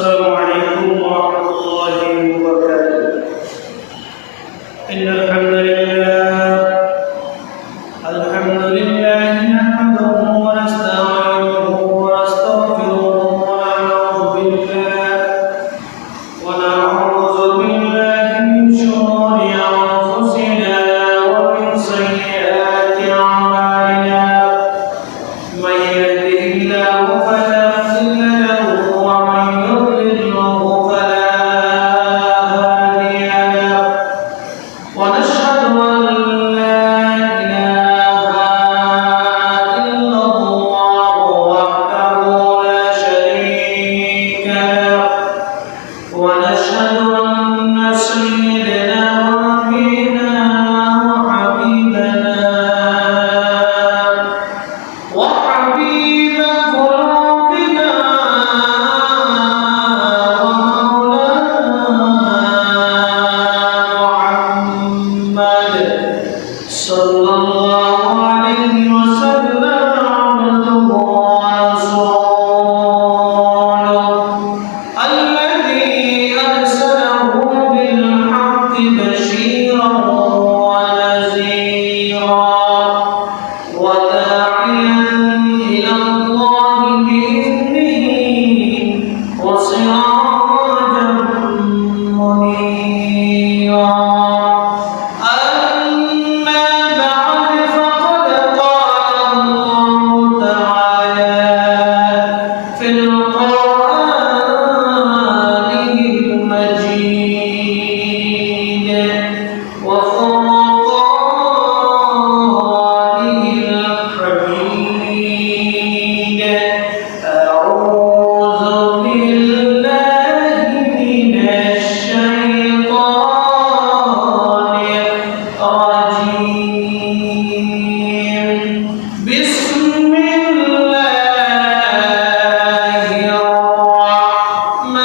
السلام عليكم ورحمة الله وبركاته. إن الحمد لله نحمده ونستعينه ونستغفره ونعوذ بالله من شرور أنفسنا ومن سيئات أعمالنا. من يهده الله فلا مضل له ومن يضلله فلا هادي له. ونشهد أن لا إله إلا الله وحده لا شريك له. ونشهد أن سيدنا ونبينا وحبيب قلوبنا ومولانا محمد صلى الله عليه وسلم عبده ورسوله الذي أرسله بالحق بشيرا ونذيرا وداعيا إلى الله بإذنه وسراجا منيرا. أما بعد فقد قال الله تعالى في القرآن المجيد وفرقانه الحميد. أعوذ بالله من الشيطان الرجيم. بسم الله الرحمن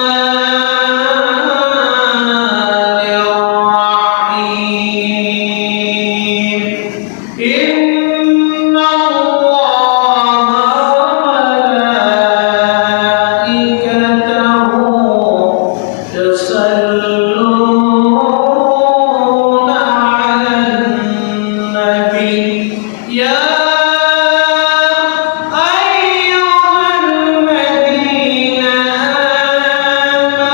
الرحيم. إن الله وملائكته يصلون على النبي يا أيها الذين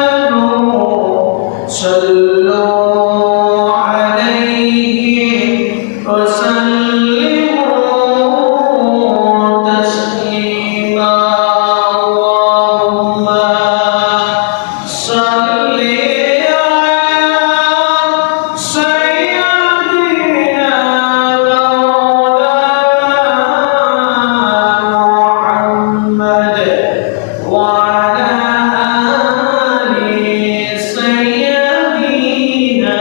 آمنوا صلوا عليه وسلموا تسليما. اللهم صل على سيدنا مولانا محمد وعلى آل سيدنا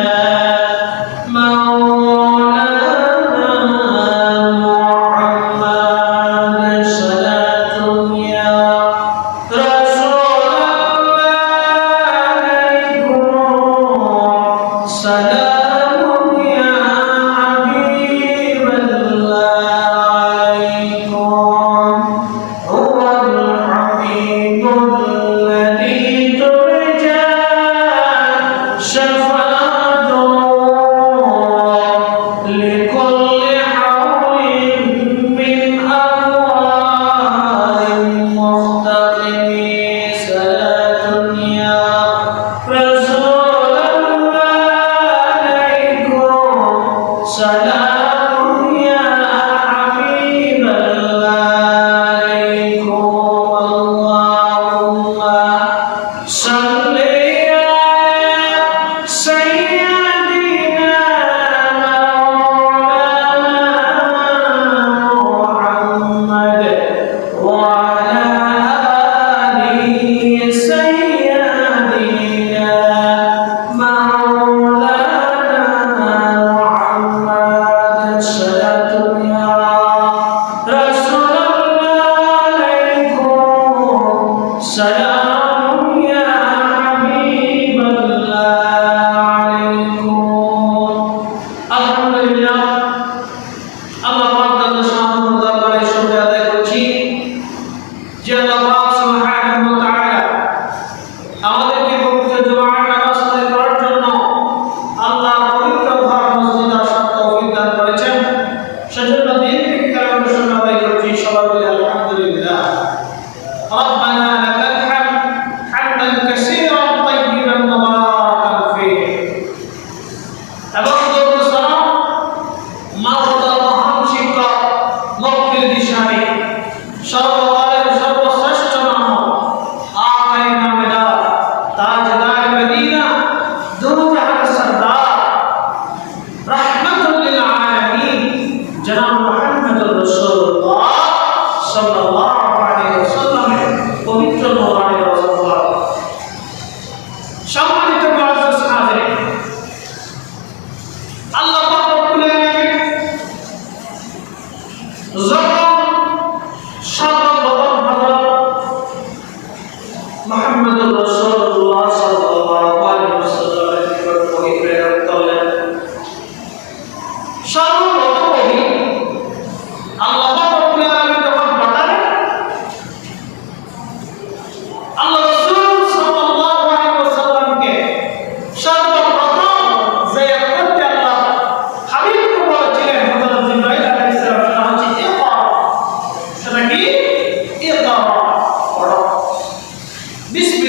مولانا محمد. صلاة يا رسول الله عليكم، سلام يا حبيب الله عليكم. هو الحبيب الذي ترجى شفاعته لكل حول من أموال مختلف. صلاة يا رسول الله عليكم، سلام يا حبيب الله عليكم. اللهم صل على سيدنا مولانا محمد وعلى آل سيدنا مولانا محمد. صلاة يا رسول الله عليكم، سلام يا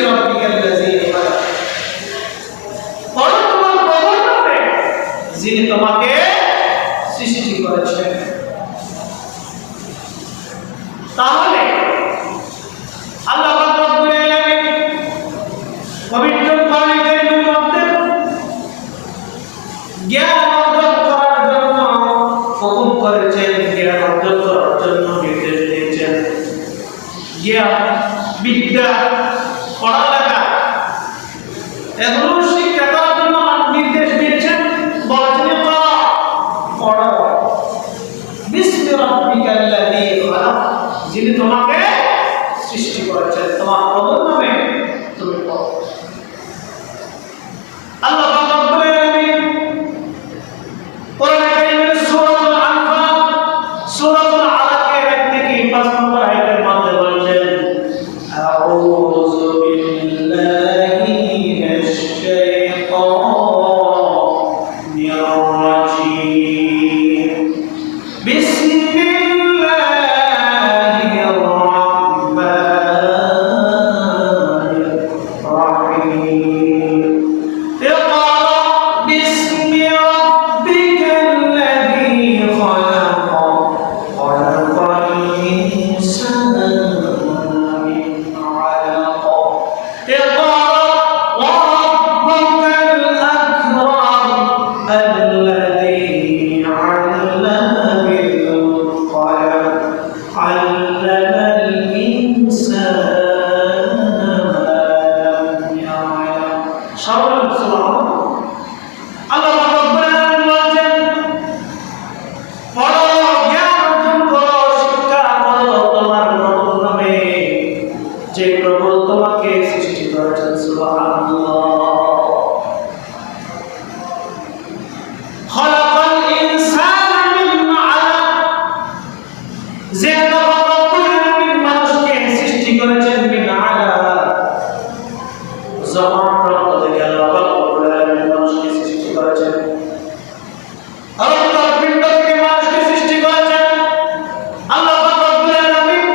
রাব্বিকাল্লাযী খালাক। পড়ো তোমার প্রভুর নামে যিনি তোমাকে সৃষ্টি করেছেন। তাহলে আল্লাহ পাক রব্বুল আলামিন পবিত্র কোরআন কারীমের মধ্যে জ্ঞান অর্জন করার জন্য হুকুম করেছেন, জ্ঞান অর্জন করার জন্য নির্দেশ দিয়েছেন। জ্ঞান, বিদ্যা, পড়ালেখা এগুলো শিক্ষা করার জন্য নির্দেশ দিয়েছেন। বলেছেন পড়ো বিসমি রাব্বিকাল্লাযী খালাক, যিনি তোমাকে সৃষ্টি করেছেন, তোমার প্রভুর নামে তুমি পড়ো। আল্লাহ পাক রব্বুল আলামিন কোরআন কারীমের সূরাতুল আনফাল সূরাতুল আলাকের 1 থেকে 5 নম্বর আয়াতের মধ্যে বলেছেন, আউযু বিল্লাহি মিনাশ শাইতানির রাজীম, বিসমিল্লাহির রাহমানির রাহিম। ইকরা বিসমি রাব্বিকাল্লাযী খালাক, খালাকাল ইনসানা মিন আলাক, ইকরা ওয়া রাব্বুকাল আকরাম, আল্লাযী আল্লামা বিল কলম, আল্লামাল ইনসানা মা লাম ইয়ালাম। সুবহানাল্লাহ। আল্লাহ রাব্বুল আলামিন বলেন, পড়ো, জ্ঞান অর্জন করো, শিক্ষা করো তোমার প্রভুর নামে, যে প্রভু তোমাকে সৃষ্টি করেছেন। সুবহানাল্লাহ। খালাকাল ইনসানা মিন আলাক, যে আল্লাহ রাব্বুল আলামিন মানুষকে সৃষ্টি করেছেন মিন আলাক, জমান প্রান্ত থেকে আল্লাহ রাব্বুল আলামিন মানুষকে সৃষ্টি করেছেন। আল্লাহ পিণ্ড থেকে মানুষকে সৃষ্টি করেছেন। আল্লাহ রাব্বুল আলামিন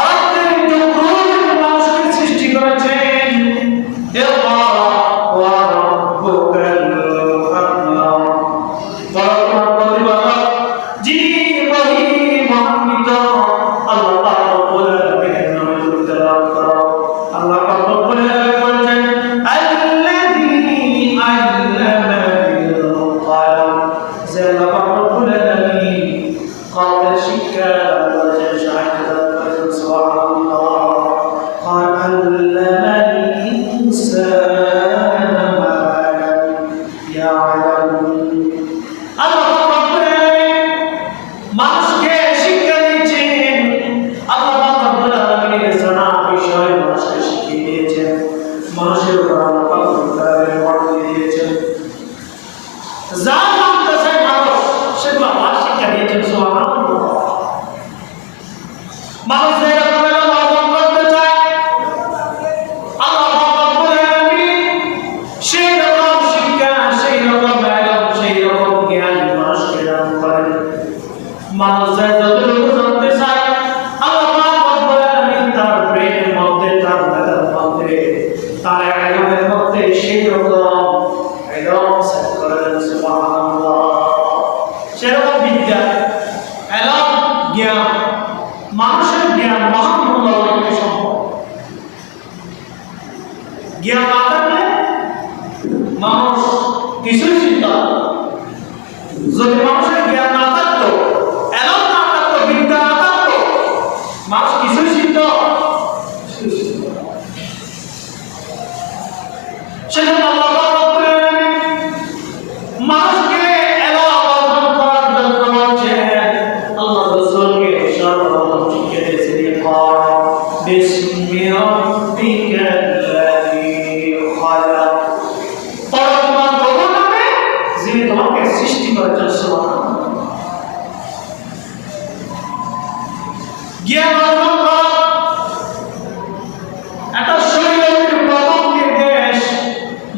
আরেকটি টুকরো থেকে মানুষকে সৃষ্টি করেছেন। ইকরা ওয়া রাব্বুকাল আকরাম, তোমার প্রতিপালক যিনি মহিম মহান্বিত, আল্লাহ পাক রব্বুল আলামিনের নামে তুমি তেলাওয়াত করো। আল্লাহ পাক রব্বুল আলামিন বলেন, আল্লাযী আল্লামা বিল কলম, যে আল্লাহ পাক রব্বুল আলামিন কলমের শিক্ষা করেছেন, সাহায্য করেছেন। সুবহানাল্লাহ। আল্লামাল ইনসানা মা লাম ইয়ালাম। আল্লাহ পাক রব্বুল আলামিন মানুষকে শিক্ষা দিয়েছেন। আল্লাহ পাক রব্বুল আলামিনের জানা বিষয় মানুষকে শিখিয়ে দিয়েছেন। মানুষের উপর আল্লাহ পাক রব্বুল আলামিন ওয়াহী দিয়েছেন। যা জানতে চায় মানুষ সেগুলো আল্লাহ শিক্ষা দিয়েছেন। সুবহানাল্লাহ। মানুষ যেরকম এলম অর্জন করতে চায়, আল্লাহ পাক রব্বুল আলামিন সেই রকম শিক্ষা, সেই রকম এলম, সেই রকম জ্ঞান মানুষকে দান করেন। মানুষ যতটুকু জানতে চায়, আল্লাহ পাক রব্বুল আলামিন তার ব্রেনের মধ্যে, তার মেধার মধ্যে, তার এলমের মধ্যে সেই রকম এলম সেট করেন। সুবহানাল্লাহ। সেরকম বিদ্যা, এলম, জ্ঞান, মানুষের জ্ঞান মহান মূল্যবান সম্পদ। জ্ঞান না থাকলে মানুষ কিছুই চিন্তা করে না। যদি মানুষের জ্ঞান না থাকতো, এলম না থাকতো, বিদ্যা না থাকতো, মানুষ কিছুই চিন্তা সেজন্য আল্লাহ পাক রব্বুল আলামিন মানুষকে এলম অর্জন করার জন্য বলছেন, আল্লাহ রাসূলকে সর্বপ্রথম শিখিয়ে দিয়েছেন, ইকরা বিসমি রাব্বিকাল্লাযী খালাক, পড়ো তোমার প্রভুর নামে যিনি তোমাকে সৃষ্টি করেছেন। সুবহানাল্লাহ। জ্ঞান অর্জন করা একটা শরীরের প্রথম নির্দেশ।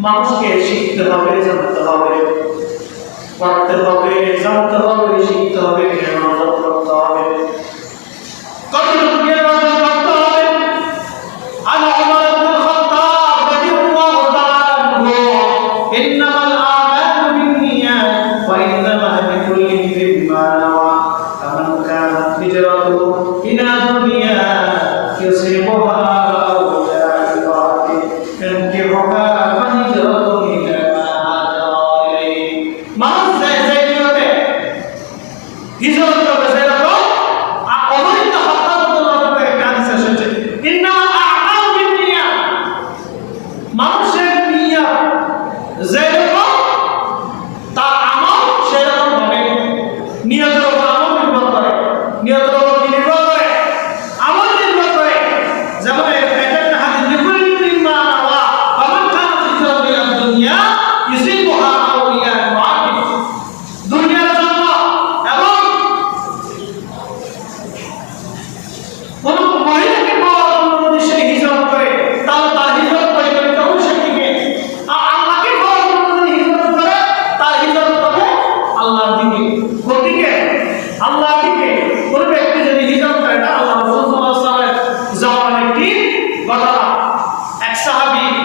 মানুষকে শিখতে হবে, জানতে হবে, পড়তে হবে, জানতে হবে, শিখতে হবে, জ্ঞান অর্জন করতে হবে। কতটুকু জ্ঞান অর্জন করতে হবে? আল্লাহ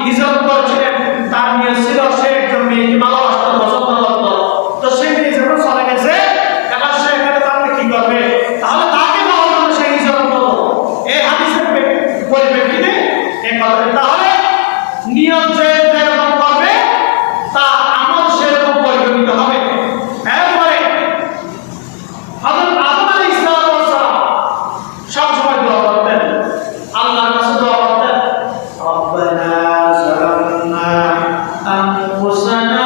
হিজরত করেছিলেন, তার নিয়ে ছিল সে একজন মেয়েকে ভালোবাসত, পছন্দ করত। তো সে মেয়ে যখন চলে গেছে, এবার সে এখানে তাহলে কি করবে? তাহলে তাকে পাওয়ার জন্য সে হিজরত করলো। এই হাদিসের পরিপ্রেক্ষিতে এই কথা, তাহলে নিয়ত যে যেরকম করবে তা আমল সেরকম পরিগণিত হবে। এরপরে হযরত আদম আলাইহিস সালাম সবসময় দোয়া করতেন, আল্লাহর কাছে দোয়া করতেন, রব্বানা যালামনা আনফুসানা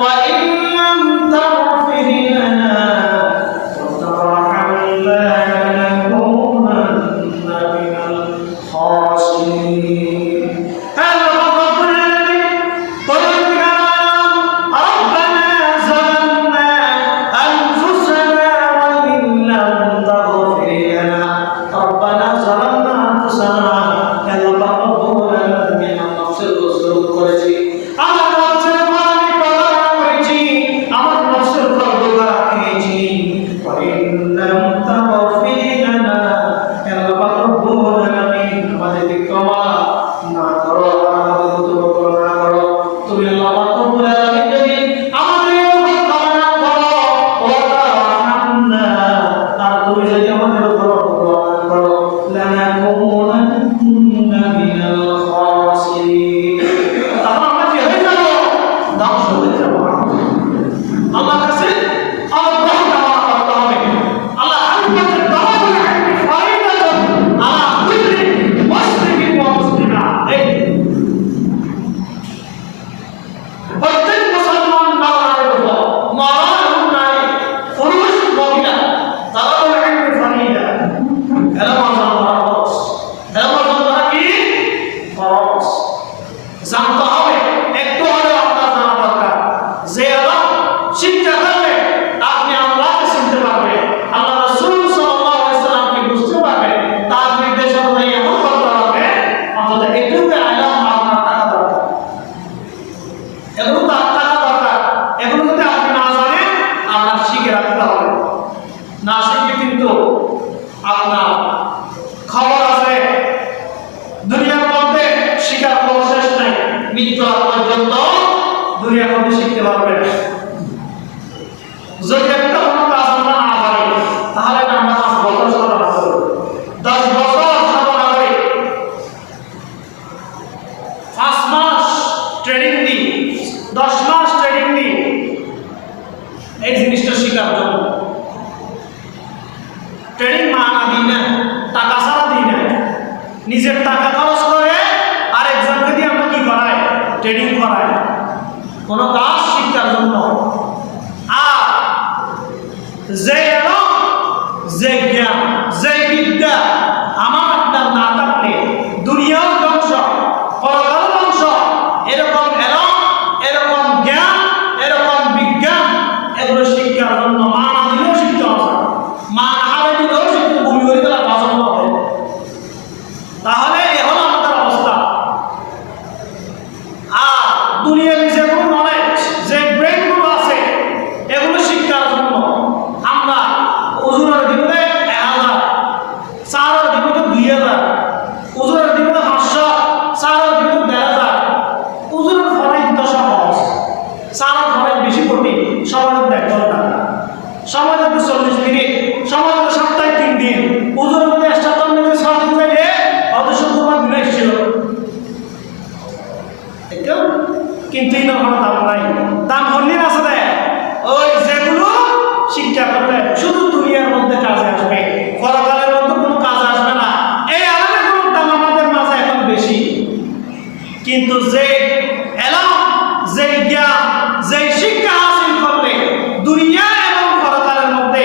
ওয়া ইন লাম তাগফির লানা ওয়া তারহামনা লানাকুনান্না মিনাল খাসিরিন। জানতে হবে, একটু হলেও আপনার জানা দরকার যে শিক্ষা থাকলে আপনি আল্লাহকে চিনতে পারবেন, আল্লাহ রাসূল সাল্লাল্লাহু আলাইহি ওয়াসাল্লামকে বুঝতে পারবেন, তার নির্দেশ অনুযায়ী আমল করতে পারবেন। অন্তত একটু আইলাম আপনার টাকা দরকার, এগুলো তার টাকা দরকার। এগুলো যদি আপনি না জানেন, আপনার শিখে রাখতে হবে। না শিখলে কিন্তু আপনার খবর আছে, দুনিয়ার মধ্যে শিখার কোনো শেষ নাই, মৃত্যু আগ পর্যন্ত দুনিয়ার মধ্যে শিখতে পারবেন। যদি একটা কোনো কাজ আমরা না পারি, তাহলে আমরা 5 বছর সাধনা করব, 10 বছর সাধনা করি, 5 মাস ট্রেনিং দিই, 10 মাস ট্রেনিং দিই এই জিনিসটা শেখার জন্য। ট্রেনিং মানা দিই না, টাকা ছাড়া দিই না, নিজের টাকা খরচ করে আরেকজনকে দিয়ে আমরা কি করাই? ট্রেনিং করাই, কোনো কাজ শিক্ষার জন্য। আর যে এলম, যে জ্ঞান, যে বিদ্যা আমার আপনার না থাকলে দুনিয়ার ধ্বংস, পরকাল ধ্বংস। এরকম এলম, এরকম জ্ঞান, এরকম বিজ্ঞান, এগুলো শিক্ষার জন্য মা না দিলেও শিখতে হবে, মা না হারে দিলেও শিখতে, ভূমি করে তারা বাঁচানো হবে। তাহলে এ হলো আমাদের অবস্থা। আর দুনিয়ার যে কোনো নলেজ, যে ব্রেনগুলো আছে, এগুলো শিক্ষার জন্য আমরা ওজনের দিবতে 1000, চারের দিবতে 2000, ওজনের দিবতে 500, চারের দিবতে 1500। ওজনের ফরাইদ তো সহজ, চারের ফরাইদ বেশি কঠিন। সময় লাগবে 1 ঘন্টা, সময় লাগবে 40 মিনিট, সময় লাগবে সপ্তাহে 3 দিন। ওজনের মধ্যে 1 সপ্তাহ মধ্যে 6 দিন যাইলে অবশ্য তোমার দিন এসেছিল, কিন্তু এই কোনো দাম নাই। দাম হলেই আছে দেয় ওই যেগুলো শিক্ষা করলে শুধু দুনিয়ার মধ্যে কাজে আসবে, পরকালের মধ্যে কোনো কাজে আসবে না। এই আলাদা কোনো দাম আমাদের মাঝে এখন বেশি, কিন্তু যে এলম, যে জ্ঞান, যে শিক্ষা হাসিল করলে দুনিয়া এবং পরকালের মধ্যে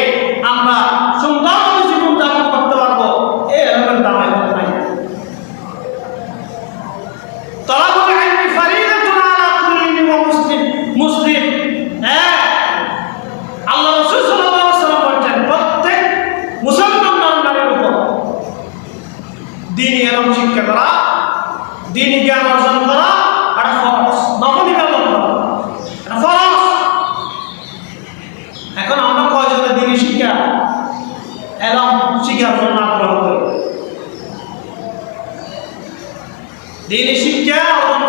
আমরা সুন্দরভাবে জীবন যাপন করতে পারবো, এই এলমের দাম এখন নাই। তলাবুল ইলমি ফরিদাতুন আলা কুল্লি মুসলিম। হ্যাঁ, আল্লাহ রাসূল সাল্লাল্লাহু আলাইহি ওয়াসাল্লাম বলেন, প্রত্যেক মুসলমান নারীর উপর দ্বীনি ইলম শিক্ষা করা, দ্বীনি জ্ঞান অর্জন করা আর ফরজ, নফল ইবাদত করা, এটা ফরজ। এখন আমরা কয়জনে দ্বীনি শিক্ষা, ইলম শিক্ষার জন্য আগ্রহ করি? দ্বীনি শিক্ষা অর্জন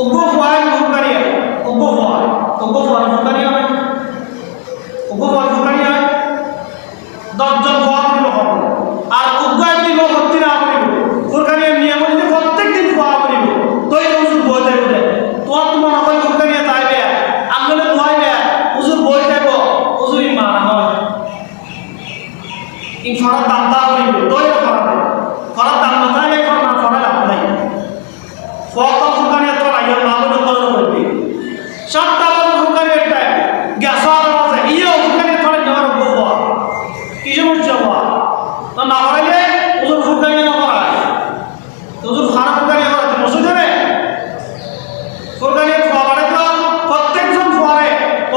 উগ্র ফুয়ায় ফুকারিয়া উগ্র ফুয়া ফুকারিয়া হয় উগ্র ফুয়া ফুকারিয়া 10 জন ফুয়া দিব আর উগ্রায় দিব হচ্ছে না করিব ফুকারিয়ার নিয়ম হচ্ছে প্রত্যেক দিন ফুয়া করিব তোই হুজুর বই যাইব তোমার নকল ফুকারিয়া যাইবে আমলে ফুয়াইবে হুজুর বই যাইব হুজুর ইমান হয় ইন ফরাত দাম করিব তোই ফরাত দাম না চাইলে ফরাত লাভ নাই ফুয়া ফুকারিয়া তো আইয়া লাভ করবে সবটা ফুকারিয়া টাইম গ্যাস আছে ইও ফুকারিয়া থরে নেওয়ার গোয়া কি সমস্যা হওয়া না না হইলে হুজুর ফুকারিয়া না করায় হুজুর খারাপ ফুকারিয়া করাতে মসজিদে রে ফুকারিয়া ফুয়ারে তো প্রত্যেকজন ফুয়ারে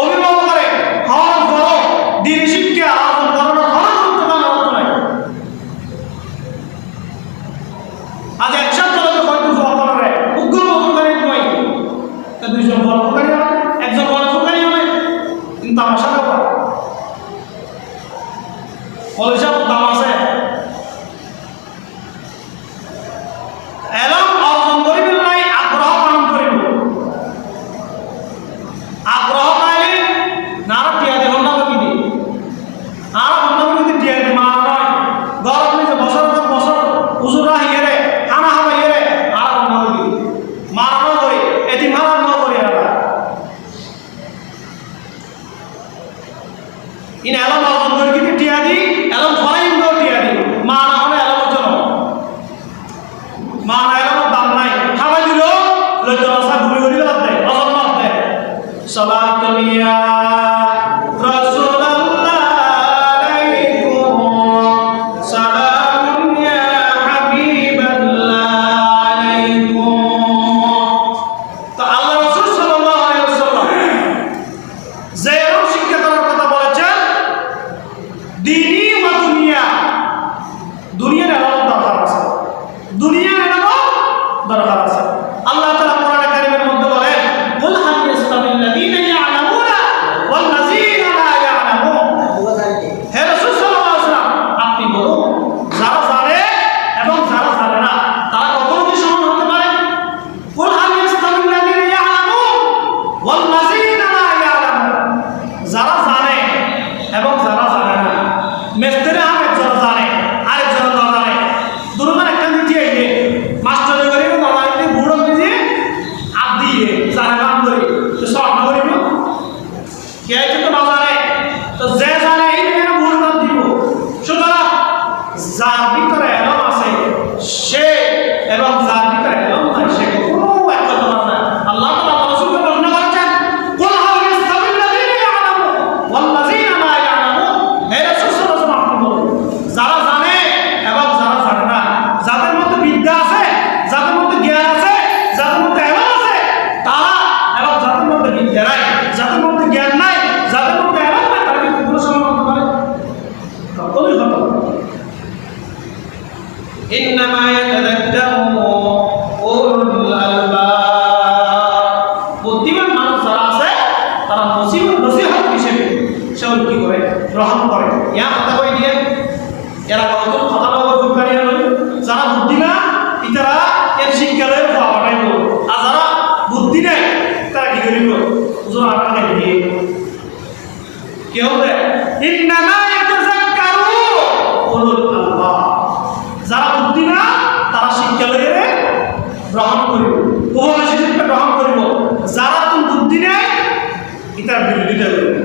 অভিভাবক করে হওয়ার বড় দিন শিক্ষা আয়োজন করানো হওয়ার গুরুত্বপূর্ণ অর্থ নাই আজ একসাথে চলে হয়তো ফুয়া করে উগ্র ফুকারিয়া নয় তা দুইজন বড় ফুকারিয়া একজন বড় ফুকারিয়া হয় কিন্তু তামাশা করে পয়সা দাম আছে এলম অর্জন করিব নাই আগ্রহ পালন করিব আগ্রহ পাইলে না টিয়া দেব না কি আর অন্য যদি টিয়া দি মা নয় গরম নিচে বছর হুজুরা হিরে খানা খাবা হিরে আর অন্য কি মারানো করি এটি মারানো করি ইন এলম অর্জন করি কিন্তু টিয়া দি এলম ফরাই ইন্দো টিয়া দি মা না হলে এলম জন্য মা না এলম দাম নাই খাওয়াই দিল লজ্জা লসা ঘুরে ঘুরে বাদ দেয় অজন্য বাদ দেয় সালাত ইয়া রাসূলুল্লাহ আলাইকুম সালাম ইয়া হাবিবাল্লাহ আলাইকুম তো আল্লাহ রাসূল সাল্লাল্লাহু আলাইহি ওয়াসাল্লাম যে এরকম শিক্ষা করার কথা বলেছেন দিনী ওয়া দুনিয়ার এলাকার দরকার আছে দুনিয়ার এলাকার দরকার আছে আল্লাহ তাআলা কোরআনে কারীমের মধ্যে বলেন কুল হাল ইয়াস্তাবিল্লাযীনা ইয়া'লামুনা ওয়াল লাযীনা লা ইয়া'লামুন হে রাসূল সাল্লাল্লাহু আলাইহি ওয়াসাল্লাম আপনি বলুন যারা জানে এবং যারা জানে না তারা কখনো কি সমান হতে পারে কুল হাল ইয়াস্তাবিল্লাযীনা ইয়া'লামুন ওয়াল লাযীনা লা ইয়া'লামুন যারা জানে এবং যারা জানে না মেস্তেরে একজন জানে আরেকজন না জানে দুরমান একটা দিতে আইলে মাস্টারে করে দাঁড়াইতে বুড়ো দিয়ে হাত দিয়ে জানে কাম করে তো সব না করিব কে আছে তো না জানে তো যে জানে এই না বুড়ো নাম দিব সুতরাং যার ভিতরে এলম আছে সে এবং যার ভিতরে এলম নাই সে কোনো এক কথা না আল্লাহ তাআলা রাসূলকে প্রশ্ন করেছেন কুল হাল ইয়াস্তাবিল্লাযীনা ইয়া'লামুন ওয়াল লাযীনা লা ইয়া'লামুন হে রাসূল সাল্লাল্লাহু আলাইহি ওয়াসাল্লাম যারা জানে এবং যারা জানে না যাদের মধ্যে বিদ্যা আছে যাদের মধ্যে জ্ঞান আছে যাদের মধ্যে এলম আছে তারা এবং যাদের মধ্যে বিদ্যা নাই যাদের মধ্যে জ্ঞান নাই যাদের মধ্যে এলম নাই তারা কি কোনো সমান হতে পারে কখনোই হতে পারে ইন্নামা ইয়াতাযাক্কারু উলুল আলবাব বুদ্ধিমান মানুষ যারা আছে তারা নসিহত হিসেবে সেগুলো কি করে গ্রহণ করে ইয়া কথা কই দিয়ে এরা কত কথা বলবো ফুকারিয়া নয় যারা বুদ্ধিমান ইতারা এর শিক্ষালয়ের পাওয়াটাই বল আর যারা বুদ্ধি নেই তারা কি করিব হুজুর আরামে দিয়ে কি হবে ইন্নামা ইয়াতাযাক্কারু উলুল আলবাব যারা বুদ্ধিমান তারা শিক্ষালয়ের গ্রহণ করিব উপদেশ হিসেবে গ্রহণ করিব যারা তুমি বুদ্ধি নেই ইতার বিরোধিতা করিব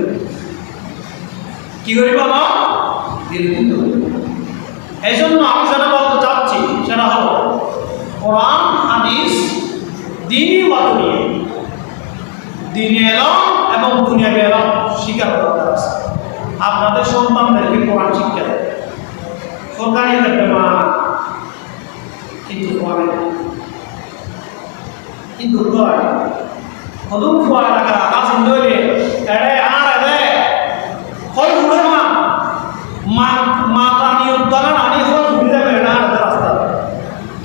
কি করিব না বিরোধিতা করিব এই জন্য আমি যেটা বলতে চাচ্ছি সেটা হলো কোরআন হাদিস দিনী ওয়া দুনিয়া দিনী এলম এবং দুনিয়াবি এলম শিক্ষা দরকার আছে আপনাদের সন্তানদেরকে কোরআন শিক্ষা দেয় সরকারি একটা মা কিন্তু পড়ে কিন্তু কয় হদুম ফুয়া লাগা কাজ ইন্দোলে এরে আর এরে কই ফুড়ে মা মাতা নিয়ত দ্বারা আনি হল ঘুরে যাবে না রাস্তা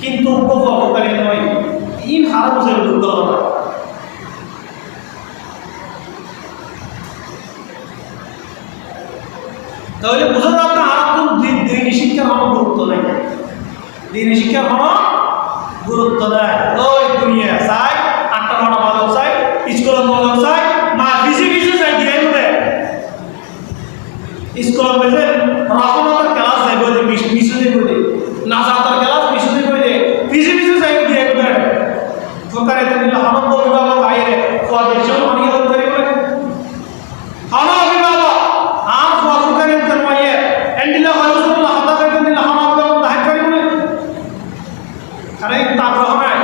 কিন্তু উপকারী নয় ইন হারা বুঝে দুর্বল হবে তাহলে বুঝা যাবে না আর কোন দিনী শিক্ষার কোনো গুরুত্ব নাই দিনী শিক্ষার কোনো গুরুত্ব দেয় ওই দুনিয়া চাই 8টা দিলে হনক অভিভাবক আইরে কোয়াদের জন্য অনিয়ে হতে পারে হন অভিভাবক আর ওয়াজুকারে জন্মাইয়ে এন্ডিলা ওয়াজুল্লাহ হতা করে দিলে হন অভিভাবক দাহাই করে বলে আরে তার রহমায়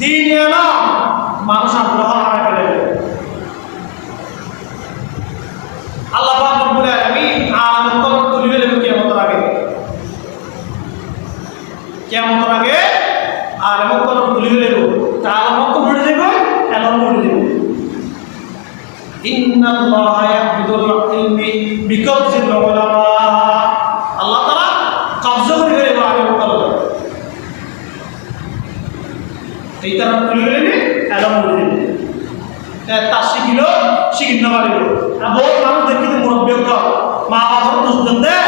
দিন এলো মানুষ আগ্রহ হারায় ফেলে আল্লাহ পাক রব্বুল আলামিন আলামিন কলম তুলিবে দেবে কিয়ামতের আগে কিয়ামতের আগে আলামিন কলম তুলিবে দেবে তা আলামিন কলম উড়ে যাবে এলম উড়ে যাবে ইন্নাল্লাহা ইয়াকবিদুল ইলমি বিকবজিল উলামা আল্লাহ তাআলা কবজা করে ফেলে আলামিন কলম এই তারা তুলিবে দেবে এলম উড়ে যাবে তা শিখিল শিখিন না পারিল বহুত মানুষ দেখি মুরব্বী মা বাবার দোষ দেন